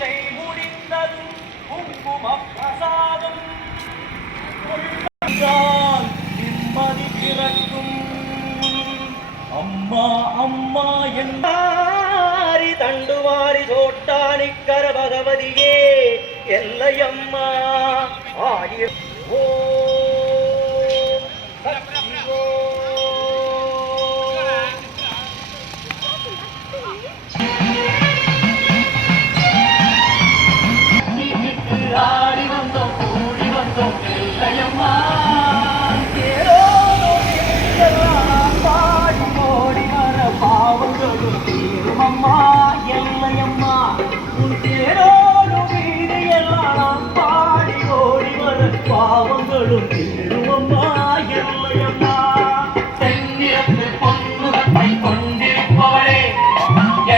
பூஜை முடிந்ததும் குங்கும பிரசாதம் நிம்மதி பிறக்கும். அம்மா அம்மா என்னாரி தண்டுவாரி சோட்டானிக்கர பகவதியே எல்லையம்மா ஆயிரம் ஓ ஆடி வந்தோம் கூடி வந்தோம் எல்லையம்மா பாடி ஓடி வர பாவங்களும் தீருமம்மா எல்லையம்மா உன் தேரோடு வீடு எல்லாம் பாடி ஓடி வர பாவங்களும் தீருமம்மா எல்லையம்மா. தென்னிறப்பு பொன்முகத்தை கொண்டிருப்பவளே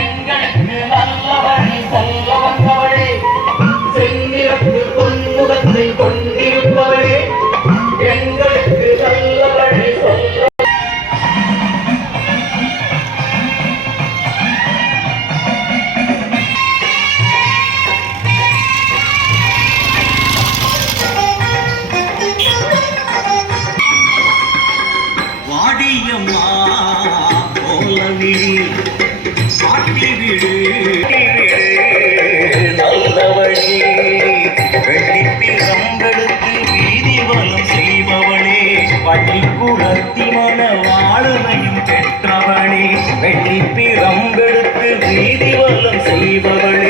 எங்களுக்கு நல்ல வழி சொல்ல வந்தவளே. தென்னிறப்பு பொன்முகத்தை கொண்டிருப்பவளே எங்களுக்கு நல்ல வழி சொல்ல. வாடியம்மா போலவிழி சாட்டி விடு நல்ல வழி வெள்ளிப்பில் கம்பெடுத்து வீதி வலம் செய்பவளே பள்ளிக்கூடத்தி மன வாழ்வையும் பெற்றவளே வெள்ளிப்பில் கம்பெடுத்து வீதி வலம் செய்பவளே